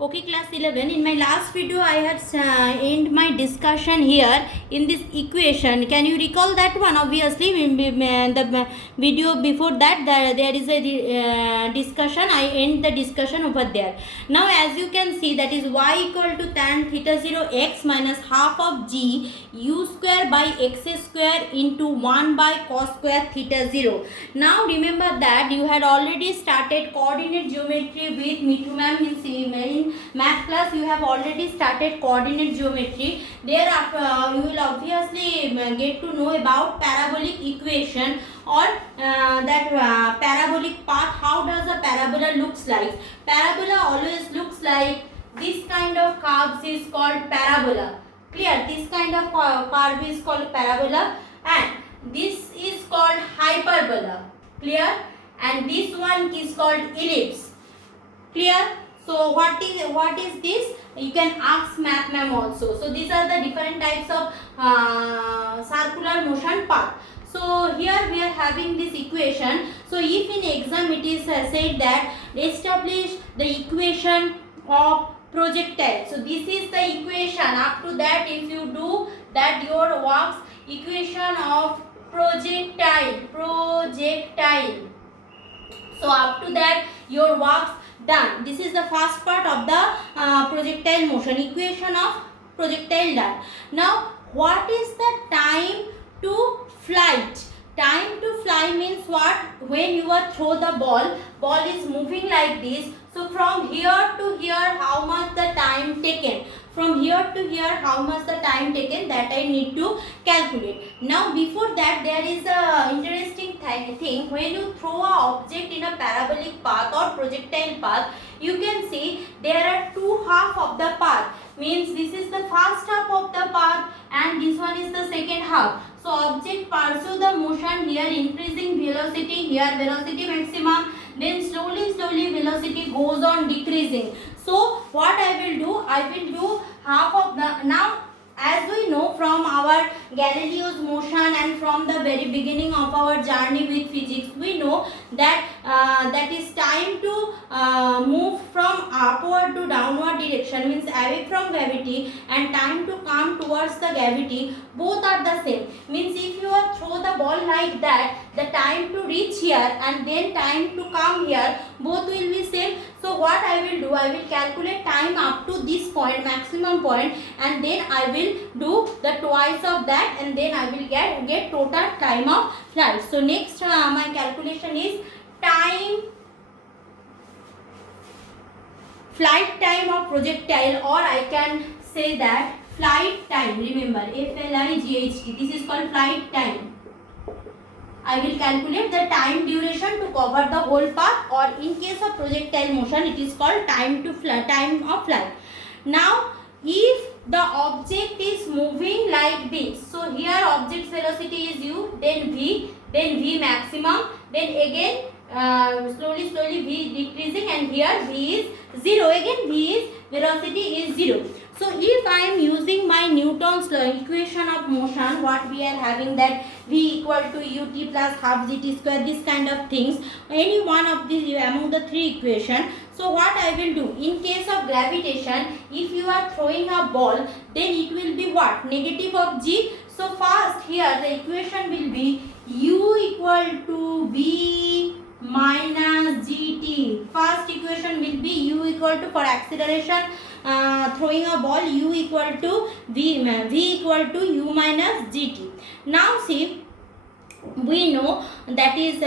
Okay, class 11. In my last video, I had end my discussion here in this equation. Can you recall that one? Obviously, in the video before that, there is a discussion. I end the discussion over there. Now, as you can see, that is y equal to tan theta 0 x minus half of g u square by x square into 1 by cos square theta 0. Now, remember that you had already started coordinate geometry with Mithu ma'am in math class. You have already started coordinate geometry. Thereafter, you will obviously get to know about parabolic equation or that parabolic path. How does a parabola looks like? Parabola always looks like this kind of curves is called parabola. Clear? This kind of curve is called parabola, and this is called hyperbola. Clear? And this one is called ellipse. Clear? So what is this? You can ask math ma'am also. So these are the different types of circular motion path. So here we are having this equation. So if in exam it is said that establish the equation of projectile. So this is the equation. Up to that, if you do that, your works equation of projectile. So up to that, your works done. This is the first part of the projectile motion, equation of projectile done. Now what is the time to flight? Time to fly means what? When you are throw the ball is moving like this. So from here to here, how much the time taken? From here to here, how much the time taken, that I need to calculate. Now before that, there is a interesting thing. When you throw a object in a parabolic path or projectile path, you can see there are two half of the path. Means this is the first half of the path and this one is the second half. So object pursue the motion here, increasing velocity, here velocity maximum, then slowly velocity goes on decreasing. So what I will do half of the, now as we know from our Galileo's motion and from the very beginning of our journey with physics, we know that that is time to move from upward to downward direction, means away from gravity, and time to come towards the gravity, both are the same. Means if you are throw the ball like that, the time to reach here and then time to come here, both will be same. So what I will do, I will calculate time up to this point, maximum point, and then I will do the twice of that, and then I will get total time of flight. So next my calculation is flight time of projectile, or I can say that flight time. Remember, FLIGHT, this is called flight time. I will calculate the time duration to cover the whole path, or in case of projectile motion, it is called time of flight. Now, if the object is moving like this, so here object's velocity is u, then v maximum, then again slowly v decreasing, and here v is 0, again v is velocity is 0. So if I am using my Newton's law equation of motion, what we are having, that v equal to ut plus half gt square, this kind of things, any one of these among the three equation. So what I will do, in case of gravitation, if you are throwing a ball, then it will be what? Negative of g. So first here the equation will be u equal to v minus gt. First equation will be u equal to, for acceleration throwing a ball, u equal to v equal to u minus gt. Now see, we know that is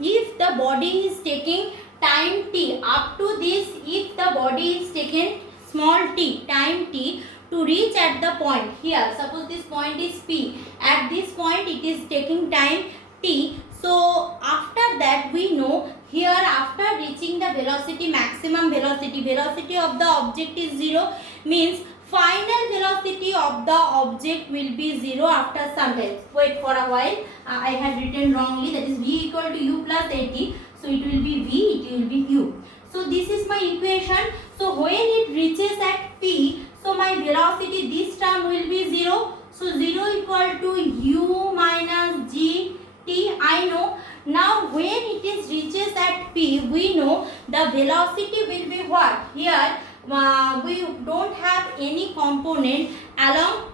if the body is taking time t up to this, if the body is taking small t, time t, to reach at the point here, suppose this point is p, at this point it is taking time t. So after that, we know here after reaching the velocity, maximum velocity of the object is 0, means final velocity of the object will be 0 after some time. Wait for a while, I had written wrongly, that is v equal to u plus at. So it will be v, it will be u. So this is my equation. So when it reaches at p, so my velocity, this term will be 0. So 0 equal to u minus g t, I know. Now when it is reaches at p, we know the velocity will be what? Here we don't have any component along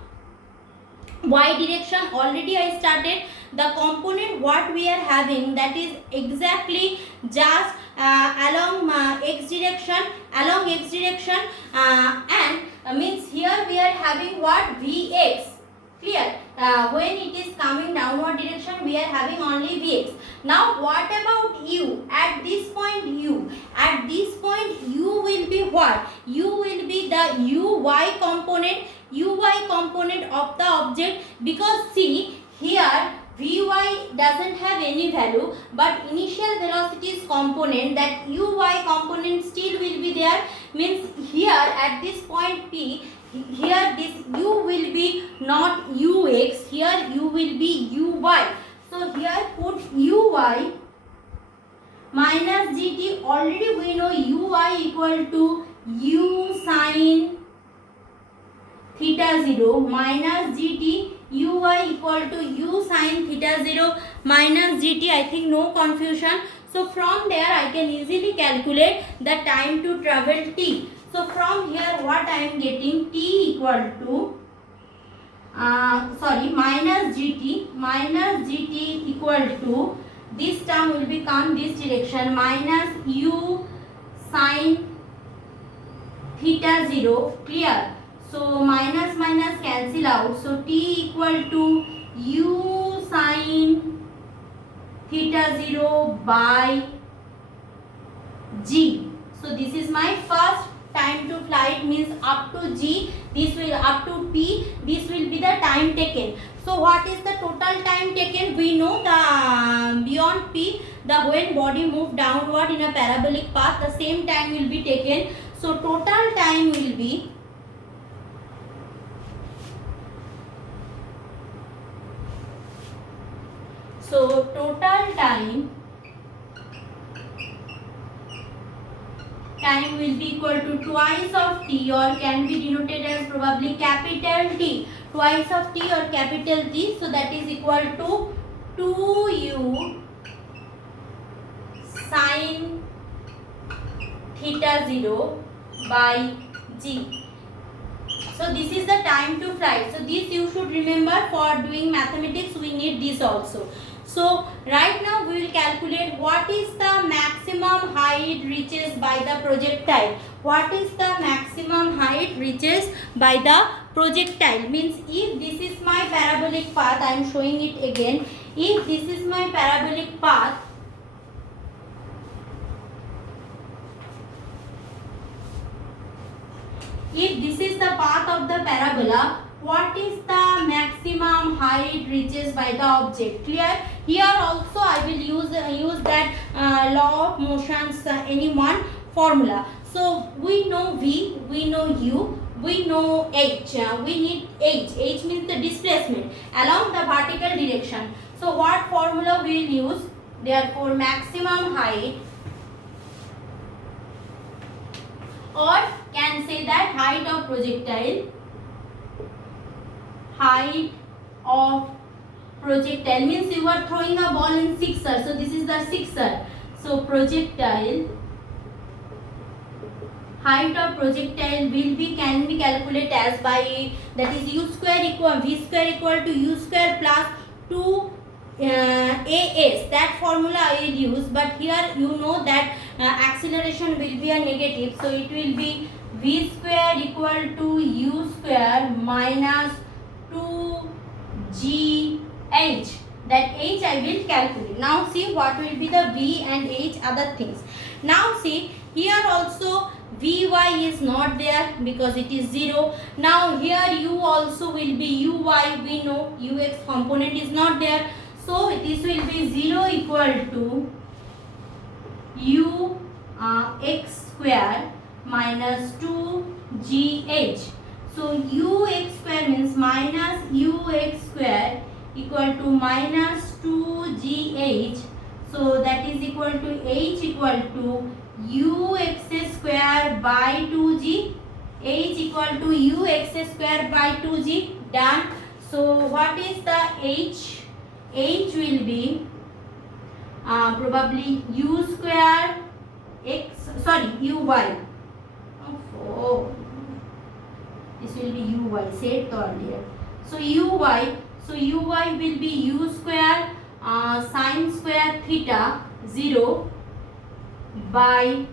y direction. Already I started the component what we are having, that is exactly just along x direction, and means here we are having what, vx. Clear? When it is coming downward direction, we are having only vx. Now what about u? At this point u will be what? U will be the uy component of the object, because see here vy doesn't have any value, but initial velocities component, that uy component still will be there. Means here at this point p, here this u will be not ux, here u will be uy. So here put uy minus gt. Already we know uy equal to u sin theta 0 minus gt, uy equal to u sin theta 0 minus gt. I think no confusion. So from there I can easily calculate the time to travel t. So from here what I am getting, t equal to minus gt equal to, this term will become this direction, minus u sin theta 0. Clear? So minus cancel out. So t equal to u sin theta 0 by g. So this is my first time to flight, means up to g, this will up to p, this will be the time taken. So what is the total time taken? We know the beyond p, the when body move downward in a parabolic path, the same time will be taken. So total time will be time will be equal to twice of t, or can be denoted as probably capital T, twice of t or capital T. So that is equal to 2u sin theta 0 by g. So this is the time to flight. So this you should remember, for doing mathematics we need this also. So right now we will calculate what is the maximum height reaches by the projectile. What is the maximum height reaches by the projectile? Means if this is my parabolic path, I am showing it again. If this is my parabolic path, if this is the path of the parabola, what is the maximum height reaches by the object? Clear? Here also I will use that law of motions, any one formula. So we know v, we know u, we know h. We need h. H means the displacement along the vertical direction. So what formula we will use? Therefore maximum height, or can say that height of projectile, means you are throwing a ball in sixer. So this is the sixer. So projectile, height of projectile will be, can be calculated as by, that is u square equal v square equal to u square plus 2 as. That formula I will use, but here you know that acceleration will be a negative, so it will be v square equal to u square minus 2gh. That h I will calculate. Now see what will be the v and h other things. Now see here also vy is not there because it is 0. Now here u also will be uy. We know ux component is not there. So this will be 0 equal to u x square minus 2gh. So ux square means minus ux square equal to minus 2gh. So that is equal to h equal to ux square by 2g. h equal to ux square by 2g. Done. So what is the h? H will be probably u square x, sorry, uy. This will be uy, said earlier. So uy will be u square sine square theta 0 by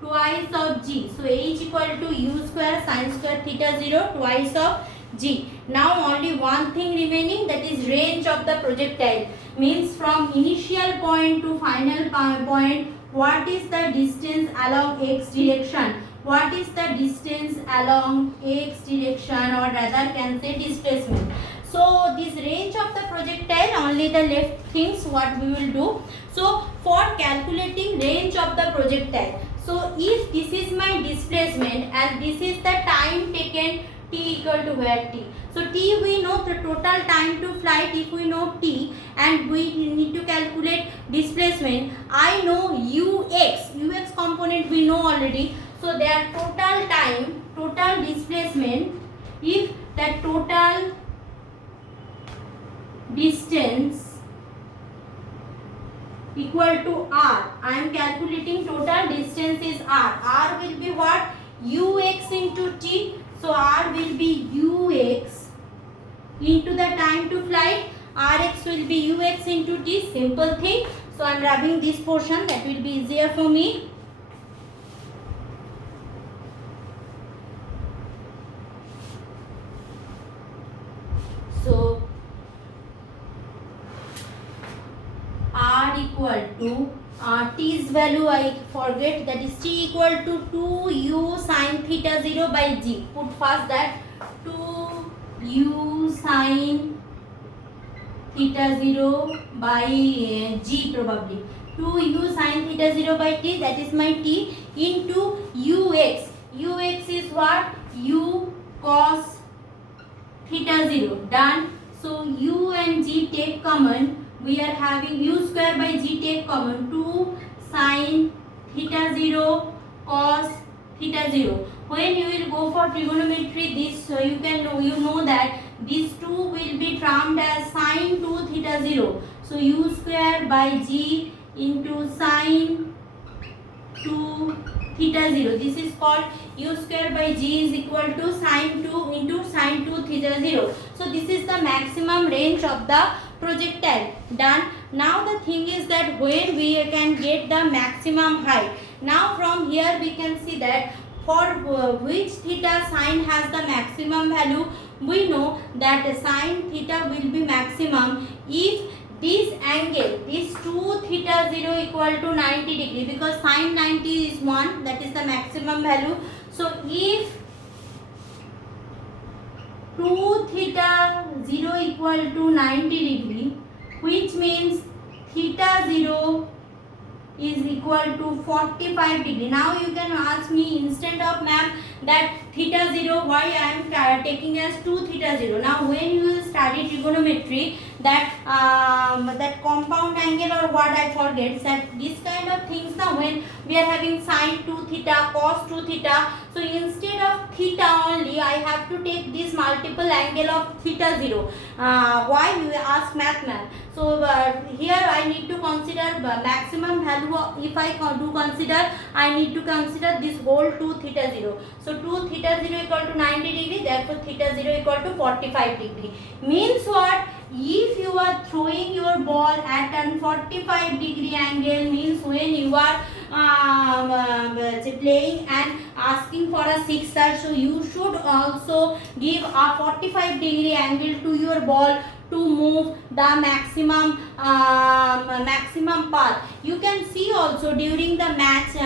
twice of g. So h equal to u square sine square theta 0 twice of g. Now only one thing remaining, that is range of the projectile. Means from initial point to final point, what is the distance along x direction? What is the distance along x direction, or rather can say displacement. So this range of the projectile, only the left things what we will do. So for calculating range of the projectile, so if this is my displacement and this is the time taken, t equal to where t. So t we know the total time to flight. If we know t and we need to calculate displacement, I know ux component we know already. So their total time, total displacement, if the total distance equal to r, I am calculating total distance is r. R will be what? Ux into t. So r will be ux into the time to flight. Rx will be ux into t. Simple thing. So I am rubbing this portion, that will be easier for me. So r equal to t's value I forget, that is t equal to 2u sine theta 0 by g. Put first that 2u sine theta 0 by g, probably 2u sine theta 0 by t, that is my t, into ux. Ux is what? U cos theta 0. Done. So u and g take common. We are having u square by g take common, 2 sine theta 0 cos theta 0. When you will go for trigonometry, this you can know, you know that these two will be termed as sine 2 theta 0. So u square by g into sine 2 theta 0. This is called u square by g is equal to sine 2 into sine 2 theta 0. So this is the maximum range of the projectile. Done. Now the thing is that when we can get the maximum height. Now from here we can see that for which theta sine has the maximum value. We know that sine theta will be maximum if this angle, this 2 theta 0 equal to 90 degree, because sine 90 is 1, that is the maximum value. So if 2 theta 0 equal to 90 degree, which means theta 0 is equal to 45 degree. Now you can ask me instead of ma'am that theta 0, why I am taking as 2 theta 0. Now when you will study trigonometry, that that compound angle or what I forget, that this kind of things, now when we are having sine 2 theta, cos 2 theta, so instead of theta only I have to take this multiple angle of theta 0. Why you ask math? So here I need to consider maximum value. If I do consider, I need to consider this whole 2 theta 0. So 2 theta 0 equal to 90 degree, therefore theta 0 equal to 45 degree. Means what? If you are throwing your ball at an 45 degree angle, means when you are playing and asking for a sixer, so you should also give a 45 degree angle to your ball to move the maximum path. You can see also during the match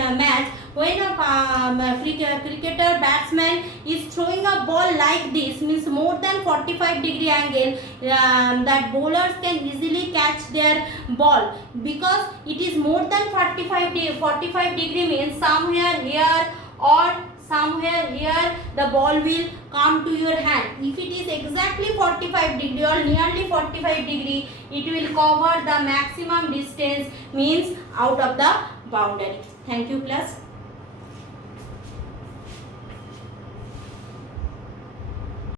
when a cricketer batsman is throwing a ball like this, means more than 45 degree angle, that bowlers can easily catch their ball, because it is more than 45 degree means somewhere here or somewhere here the ball will come to your hand. If it is exactly 45 degree or nearly 45 degree, it will cover the maximum distance, means out of the boundary. Thank you class.